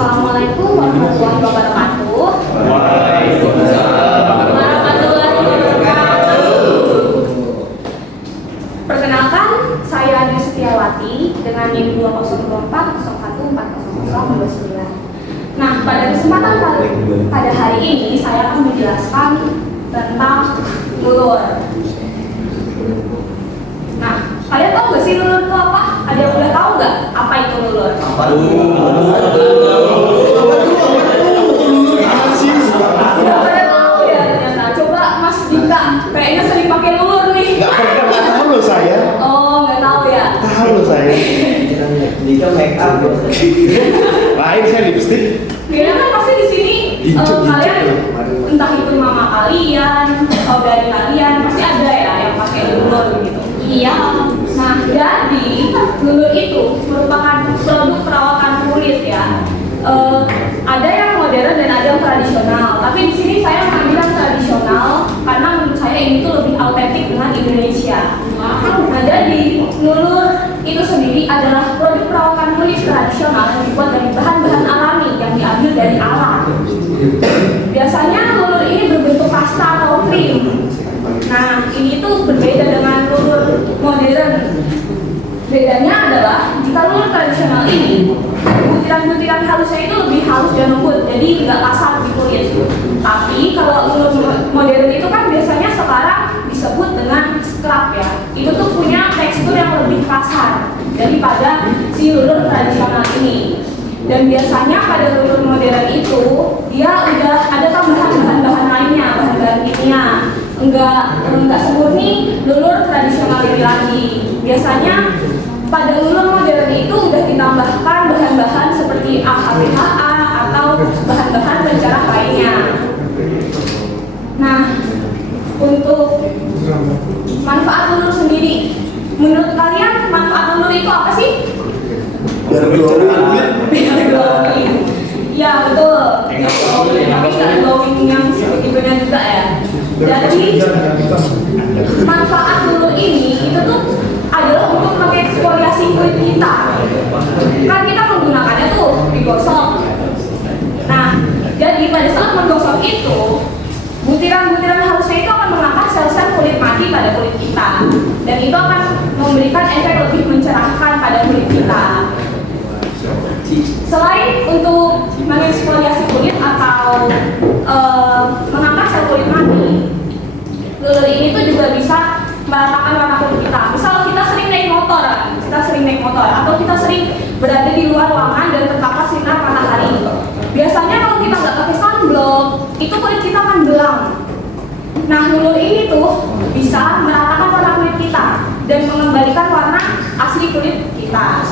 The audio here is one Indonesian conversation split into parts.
Assalamualaikum warahmatullahi wabarakatuh. Waalaikumsalam Warahmatullahi wabarakatuh. Perkenalkan, saya Adi Setiawati dengan NIM 20240140029. Nah, pada kesempatan pada hari ini saya akan menjelaskan tentang lulur. Nah, kalian tahu nggak sih lulur itu apa? Ada yang udah tahu nggak apa itu lulur? Udah pada tahu ya ternyata. Coba Mas Dika, kayaknya sering pakai lulur nih. Nggak tahu loh saya. Oh, nggak tahu ya. Tahu loh saya. Dika make up. Lain saya lipstick. Kayaknya kan pasti di sini kalian entah itu mama kalian, saudari kalian pasti ada ya yang pakai lulur gitu. Iya. Nah, jadi lulur itu merupakan produk perawatan kulit ya. Ada yang modern dan ada yang tradisional. Tapi di sini saya mengambil yang tradisional karena menurut saya ini tuh lebih autentik dengan Indonesia. Nah, jadi lulur itu sendiri adalah produk perawatan kulit tradisional yang dibuat dari bahan-bahan alami yang diambil dari alam. Biasanya lulur ini berbentuk pasta atau krim. Nah, ini tuh berbeda dengan lulur modern. Bedanya adalah jika lulur tradisional ini butiran-butiran halusnya itu lebih halus dan lembut, jadi nggak kasar di kulit. Tapi kalau lulur modern itu kan biasanya sekarang disebut dengan scrub ya. Itu tuh punya tekstur yang lebih kasar daripada si lulur tradisional ini. Dan biasanya pada lulur modern itu dia udah ada tambahan bahan-bahan lainnya, bahan-bahan kimia. Enggak semurni lulur tradisional ini lagi. Biasanya pada lulur modern itu udah ditambahkan bahan-bahan seperti AHA atau bahan-bahan pencerah lainnya. Nah, untuk manfaat lulur sendiri, menurut kalian manfaat lulur itu apa sih? Biar glowing. Ya betul. Tapi nggak glowing yang sebegitunya juga ya. Jadi manfaat lulur ini itu tuh adalah untuk mengeksfoliasi kulit kita. Kan kita menggunakannya tuh digosok. Nah, jadi pada saat menggosok itu butiran-butiran halusnya itu akan mengangkat sel-sel kulit mati pada kulit kita, dan itu akan memberikan efek lebih mencerahkan pada kulit kita. Selain untuk mengeksfoliasi kulit atau mengangkat sel kulit mati, lulur ini tuh juga bisa meratakan warna kulit kita. Misal kita sering naik motor atau kita sering berada di luar ruangan dan terpapar sinar matahari. Biasanya kalau kita nggak pakai sunblock, itu kulit kita akan belang. Nah, lulur ini tuh bisa meratakan warna kulit kita dan mengembalikan warna asli kulit kita.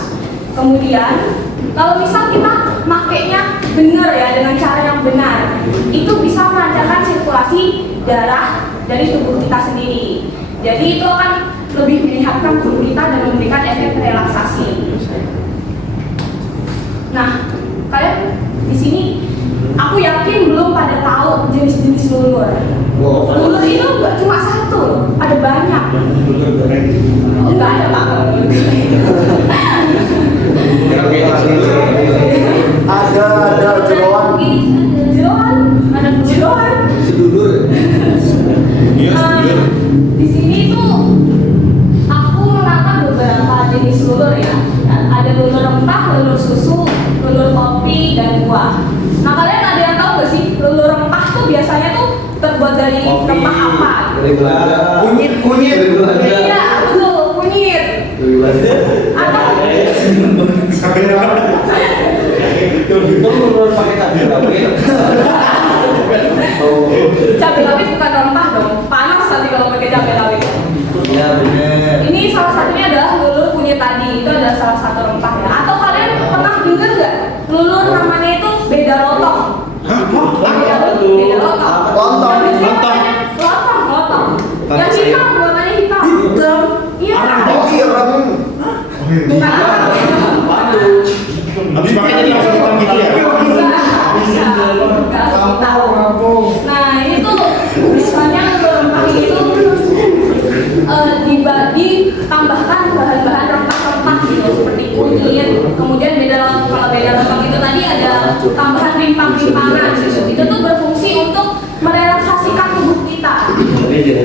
Kemudian, kalau misal kita makainya benar ya, dengan cara yang benar, itu bisa melancarkan sirkulasi darah dari tubuh kita sendiri. Jadi itu akan lebih menyehatkan tubuh kita dan memberikan efek relaksasi. Nah, kalian di sini aku yakin belum pada tahu jenis-jenis lulur. Lulur itu nggak cuma satu, ada banyak. Oh, nggak ada Pak. Ada jeroan. Ada jeroan. Sedulur. Di sini tuh aku menangkap beberapa jenis lulur ya. Ada lulur rempah, lulur susu, lulur kopi, dan buah. Nah, kalian ada yang tahu nggak sih lulur rempah tuh biasanya tuh terbuat dari rempah apa? Dari Belanda. Kunyit. Dari Belanda. Iya, betul, kunyit. Dari Belanda. Atau Itu lulur pakai cabai rawit. cabai rawit bukan rempah dong. Panas nanti kalau pakai cabai rawit. Iya benar. Ini salah satunya adalah lulur kunyit tadi. Itu adalah salah satu rempah ya. Atau kalian pernah dengar nggak lulur namanya itu beda lotong? Beda lotong. Lontong. Yang hitam, warnanya hitam. Iya. Bukan apa? Habis makan jadi langsung hitam gitu ya? Nah, ini tuh misalnya lulur rempah itu ditambahkan bahan-bahan rempah-rempah gitu seperti kunyit, kemudian kalau beda gampang itu tadi ada tambahan rimpang-rimpangan gitu. Itu tuh berfungsi untuk merelaksasikan tubuh kita.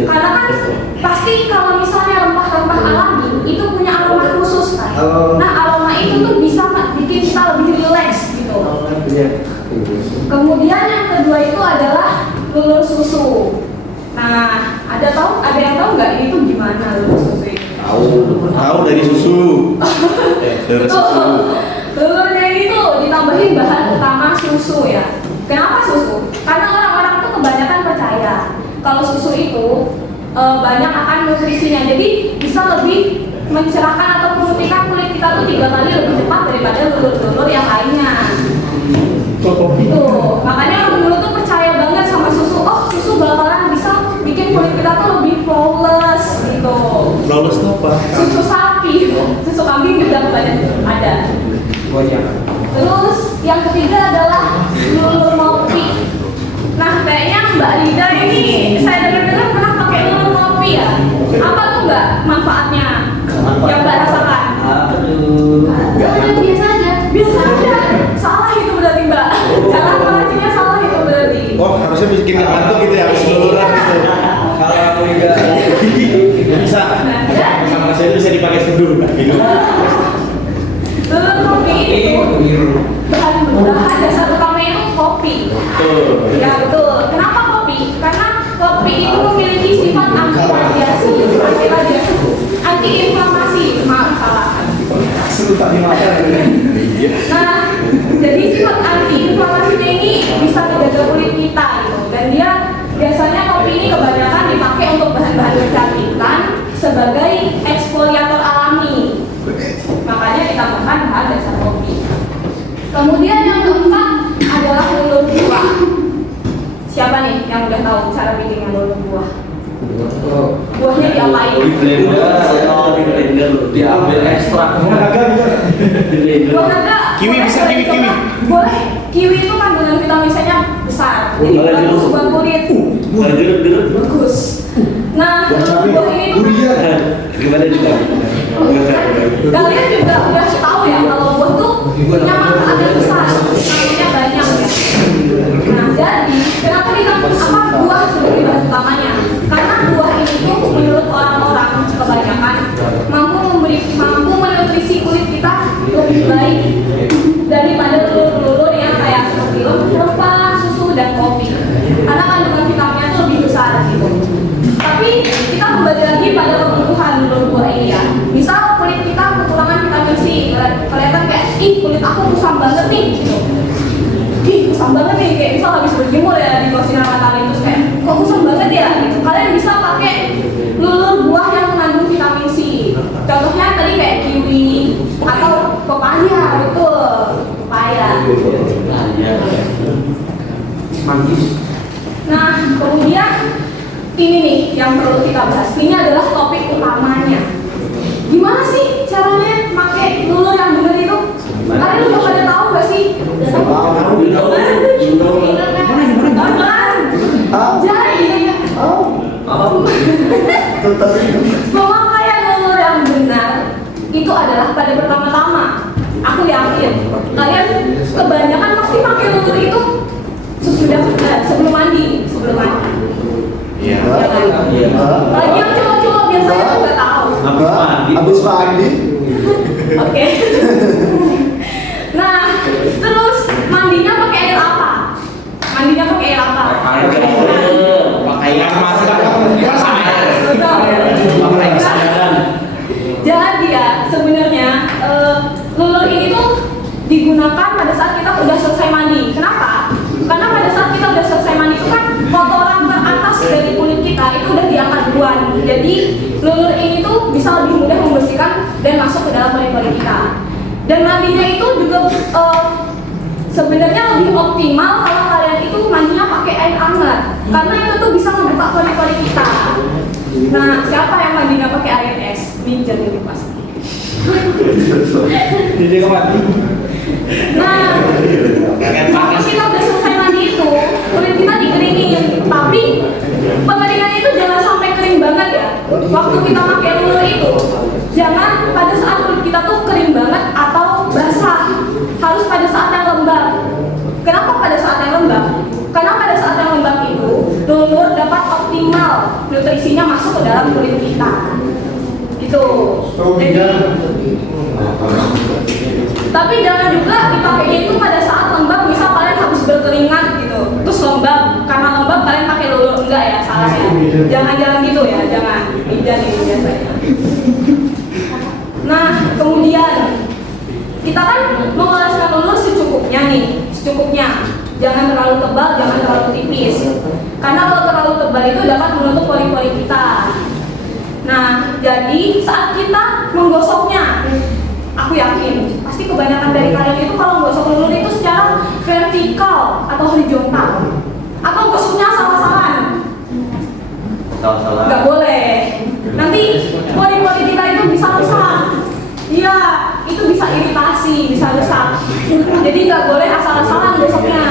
Karena kan pasti kalau misalnya rempah-rempah alami itu punya aroma khusus kan. Nah aroma itu tuh bisa bikin kita lebih rileks gitu. Kemudian yang kedua itu adalah lulur susu. Nah ada yang tahu nggak ini tuh gimana lulur susu itu? Tahu dari susu. Dari susu. Lulurnya ini tuh ditambahin bahan utama susu ya. Kenapa susu? Karena orang-orang tuh kebanyakan percaya kalau susu itu banyak akan nutrisinya, jadi bisa lebih mencerahkan atau memutihkan kulit kita tuh 3 kali lebih cepat daripada lulur-lulur yang lainnya. Tuh, makanya orang dulu tuh percaya banget sama susu. Oh, susu bakalan bisa bikin kulit kita tuh lebih flawless gitu. Flawless itu apa? Susu sapi, susu kambing juga ada. Terus yang ketiga adalah lulur kopi. Nah, kayaknya Mbak Rida ini saya dengar-dengar pernah pakai lulur kopi ya. Apa tuh Mbak manfaatnya yang Mbak rasakan? Gak ada, biasa aja. Salah itu berarti Mbak. Cara meracinya salah itu berarti. Oh, harusnya bikin ngantuk gitu ya, harus luluran gitu. Kalau aku enggak Bisa. Sama saya bisa dipakai seduh gitu. Lulur kopi itu bahan dasar utamanya itu kopi. Ya betul. Kenapa kopi? Karena kopi itu memiliki sifat anti-radiasi, anti-inflamasi. Maaf salah. Nah, jadi sifat anti-inflamasinya ini bisa menjaga kulit kita gitu. Dan dia biasanya kopi ini kebanyakan dipakai untuk bahan-bahan kecantikan sebagai eksfoliator alami. Makanya ditambahkan bahan dasar kopi. Kemudian yang keempat adalah lulur buah. Siapa nih yang udah tahu cara bikinnya lulur buah? Buahnya diapain? diambil ekstrak. Buah naga. Kiwi bisa, kiwi. Boleh. Kiwi itu kandungan vitamin C-nya besar. Jadi bagus buat kulit. Bagus. Nah, buah ini tuh Gimana juga? kalian juga udah tahu ya kalau buah tuh punya manfaat yang besar, vitaminnya banyak ya. Nah, jadi kenapa ditambah buah sebagai bahan utamanya? Karena buah ini tuh menurut orang-orang kebanyakan mampu menutrisi kulit kita lebih baik daripada telur-telur yang kayak seperti rempah, susu dan kopi. Karena kandungan vitaminnya tuh lebih besar gitu. Tapi kita kembali lagi pada kebutuhan lulur buah ini ya. Misal kulit kita kekurangan vitamin C, kelihatan kayak kulit aku kusam banget nih gitu. Kusam banget nih, kayak misal habis berjemur ya di bawah sinar matahari terus kayak kok kusam banget ya gitu. Kalian bisa pakai lulur buah yang mengandung vitamin C. Contohnya tadi kayak kiwi atau pepaya, betul. Pepaya. Nah, kemudian ini nih yang perlu kita bahas. Ini adalah topik utamanya. Gimana sih caranya pakai lulur yang benar itu? Kalian udah pada tahu gak sih? Jadi pemakaian lulur yang benar itu adalah pada pertama-tama. Aku yakin kalian kebanyakan pasti pakai lulur itu sebelum mandi. Iya. Lagi yang cowok-cowok biasanya tuh nggak tahu. Habis mandi. Oke. Nah, terus mandinya pakai air apa? Pakai air masak. Jadi ya sebenarnya lulur ini tuh digunakan pada saat kita udah selesai mandi. Kenapa? Karena pada saat kita udah selesai mandi itu kan kotoran teratas dari kulit kita itu udah diangkat duluan. Jadi lulur ini tuh bisa lebih mudah membersihkan dan masuk ke dalam kulit kita. Dan mandinya itu juga sebenarnya lebih optimal kalau kalian itu mandinya pakai air hangat. Karena itu tuh bisa membuka kulit kita. Nah, siapa yang mandinya pakai air es? Minjem ini pasti. Jadi mati. Nah, waktu kita udah selesai mandi itu, kulit kita dikeringin. Tapi pengeringannya itu jangan sampai kering banget ya. Waktu kita pakai lulur itu, jangan pada saat kulit kita tuh kering banget atau basah. Harus pada saat nutrisinya masuk ke dalam kulit kita. Gitu. Jadi, tapi jangan juga dipakainya itu pada saat lembab, misal kalian habis berkeringat gitu, terus lembab, karena lembab kalian pakai lulur, enggak ya, salah ya. Jangan gitu ya, jangan ini biasanya. Nah, kemudian kita kan mengoleskan lulur secukupnya nih, secukupnya. Jangan terlalu tebal, jangan terlalu tipis. Karena kalau terlalu tebal itu dapat menutup pori-pori kita. Nah, jadi saat kita menggosoknya, aku yakin pasti kebanyakan dari kalian itu kalau menggosok lulur itu secara vertikal atau horizontal, atau gosoknya salah-salahan. Salah-salah. Nggak boleh. Nanti pori-pori kita itu bisa rusak. Iya, itu bisa iritasi, bisa rusak. Jadi nggak boleh asal-asalan gosoknya.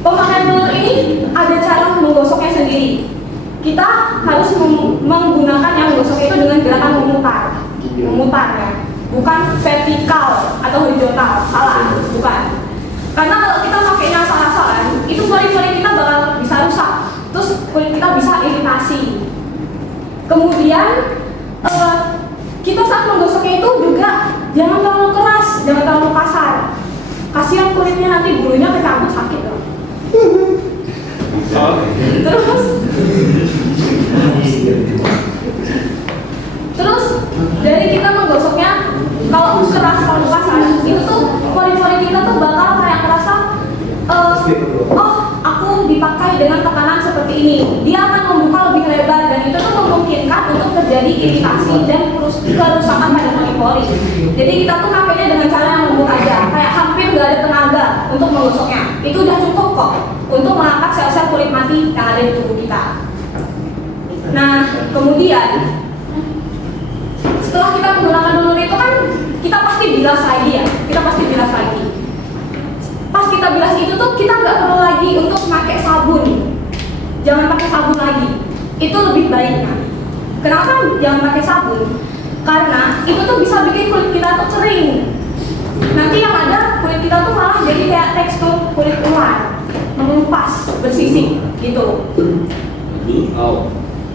Pemakaian lulur ini ada cara menggosoknya sendiri. Kita harus menggunakan yang menggosok itu dengan gerakan memutar ya, bukan vertikal atau horizontal, salah, bukan. Karena kalau kita pakainya asal-asalan, itu pori-pori kita bakal bisa rusak, terus kulit kita bisa iritasi. Kemudian kita saat menggosoknya itu juga jangan terlalu keras, jangan terlalu kasar. Kasihan kulitnya nanti bulunya kecabut sakit loh. Terus dari kita menggosoknya, kalau keras terlalu kasar, itu tuh pori-pori kita tuh bakal kayak merasa, oh aku dipakai dengan tekanan seperti ini. Dia akan membuka lebih lebar dan itu tuh memungkinkan untuk terjadi iritasi dan kerusakan pada pori-pori. Jadi kita tuh pakainya dengan cara yang lembut aja, kayak hampir nggak ada tenaga untuk menggosoknya. Itu udah cukup kok untuk mengangkat sel-sel kulit mati yang ada di tubuh kita. Nah, kemudian setelah kita menggunakan lulur itu kan kita pasti bilas lagi ya, kita pasti bilas lagi. Pas kita bilas itu tuh kita nggak perlu lagi untuk pakai sabun. Jangan pakai sabun lagi, itu lebih baiknya. Kenapa jangan pakai sabun? Karena itu tuh bisa bikin kulit kita tuh kering. Nanti yang ada kulit kita tuh malah jadi kayak tekstur kulit ular, mengelupas, bersisik gitu.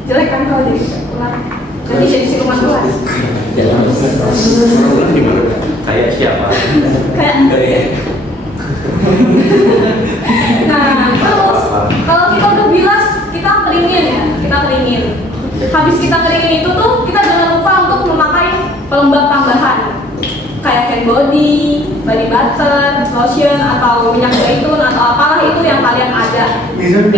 Jelek kan kalau jadi ular, nanti jadi siluman ular. Kayak siapa? Kayak nah, terus kalau kita udah bilas, kita keringin ya, kita keringin. Habis kita keringin itu tuh kita jangan lupa untuk memakai pelembab tambahan kayak hand body, body butter, lotion atau minyak zaitun atau apalah itu yang kalian ada. Itu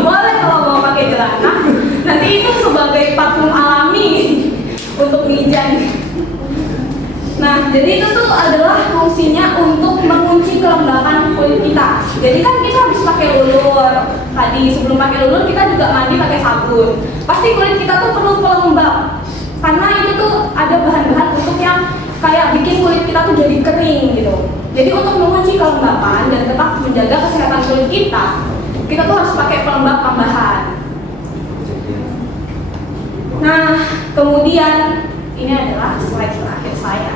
boleh kalau mau pakai jelantah. Nanti itu sebagai parfum alami untuk mijan. Nah, jadi itu tuh adalah fungsinya untuk mengunci kelembapan kulit kita. Jadi kan kita habis pakai lulur. Tadi sebelum pakai lulur kita juga mandi pakai sabun. Pasti kulit kita tuh perlu pelembab. Karena itu tuh ada bahan-bahan untuk yang kayak bikin kulit kita tuh jadi kering gitu. Jadi untuk mengunci kelembapan dan tetap menjaga kesehatan kulit kita tuh harus pakai pelembab tambahan. Nah, kemudian ini adalah slide terakhir saya.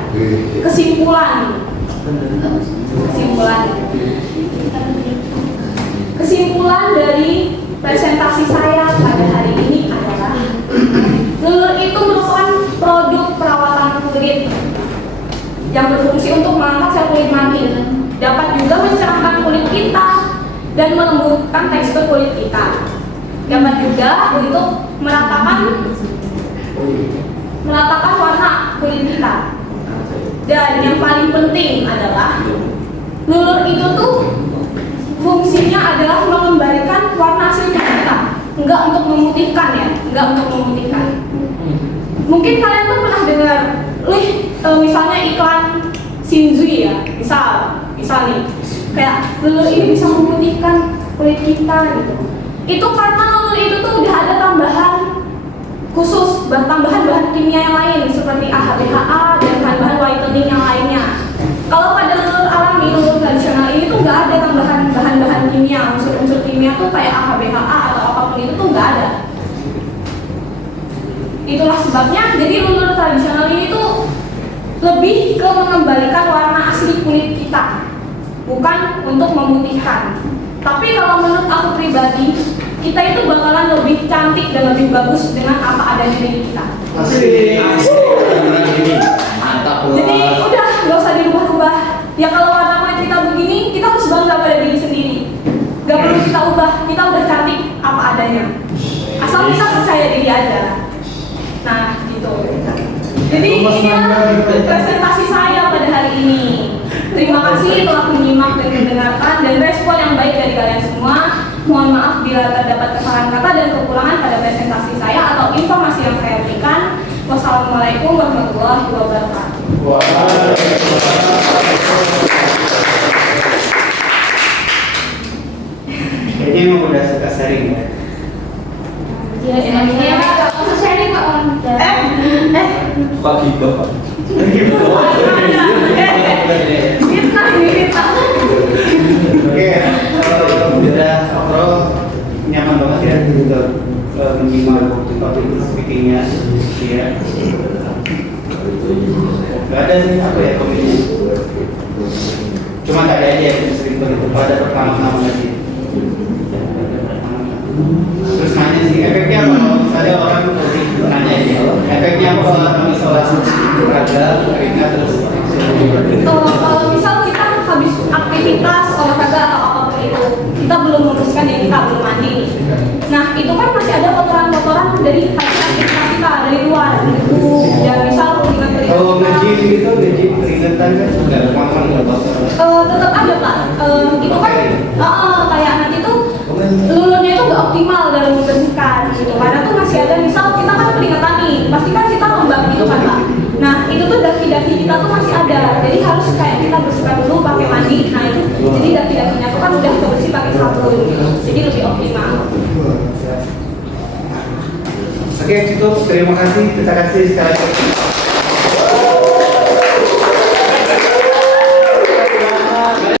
Kesimpulan dari presentasi saya pada hari ini adalah lulur itu merupakan produk perawatan kulit yang berfungsi untuk mengangkat sel kulit mati, dapat juga mencerahkan kulit kita dan melembutkan tekstur kulit kita, dapat juga untuk meratakan warna kulit kita. Dan yang paling penting adalah lulur itu tuh fungsinya adalah mengembalikan warna asli kulit kita, enggak untuk memutihkan ya, enggak untuk memutihkan. Mungkin kalian tuh pernah dengar, misalnya iklan Shinzui ya, misal nih, kayak lulur ini bisa memutihkan kulit kita gitu. Itu karena lulur itu tuh udah ada tambahan khusus, tambahan bahan kimia yang lain seperti AHA dan bahan-bahan whitening yang lainnya. Kalau pada lulur alami, lulur tradisional ini tuh nggak ada tambahan bahan-bahan kimia, unsur-unsur kimia tuh kayak AHA atau apapun itu tuh nggak ada. Itulah sebabnya jadi lulur tradisional ini tuh lebih ke mengembalikan warna asli kulit kita, bukan untuk memutihkan. Tapi kalau menurut aku pribadi, kita itu bakalan lebih cantik dan lebih bagus dengan apa adanya diri kita. Asik. Mantap Jadi udah nggak usah dirubah-rubah. Ya kalau warna kulit kita begini, kita harus bangga pada diri sendiri. Gak perlu kita ubah, kita udah cantik apa adanya. Asal kita percaya diri aja. Nah gitu. Jadi inilah presentasi saya pada hari ini. Terima kasih telah menyimak dan mendengarkan dan respon yang baik dari kalian semua. Mohon maaf bila terdapat kesalahan kata dan kekurangan pada presentasi saya atau informasi yang saya berikan. Wassalamualaikum warahmatullahi wabarakatuh. Kayaknya emang udah suka sharing ya. Ya, nggak usah sharing kok. Pak Gito, Pak. Fitnah ini fitnah. Oke, udah overall nyaman banget ya untuk menyimak public speaking-nya. Ya. Gak ada sih apa ya komennya. Cuma tadi aja yang sering begitu pada pertama-tama lagi. Terus nanya sih efeknya apa kalau misalnya orang nanya ya, efeknya apa kalau misalnya olahraga, keringat terus Kalau misal kita habis aktivitas olahraga atau apapun itu, kita belum memutuskan diri kita belum mandi. Nah itu kan masih ada kotoran-kotoran dari hasil aktivitas kita dari luar. Ya misal keringat-keringat. kalau nge-gym gitu, nge-gym keringetan kan nggak gampang nggak bakal. Tetap ada Pak. Itu kan kayak nanti tuh lulunya itu nggak optimal dalam membersihkan gitu. Karena tuh masih ada misal kita kan keringetan nih, pasti kan kita lembab gitu kan Pak. Nah itu tuh daki-daki kita tuh masih ada, jadi harus kayak kita bersihkan dulu pakai mandi. Nah itu jadi daki-dakinya tuh kan udah kebersih pakai sabun, jadi lebih optimal. Oke, cukup. Terima kasih. Kita kasih sekali lagi.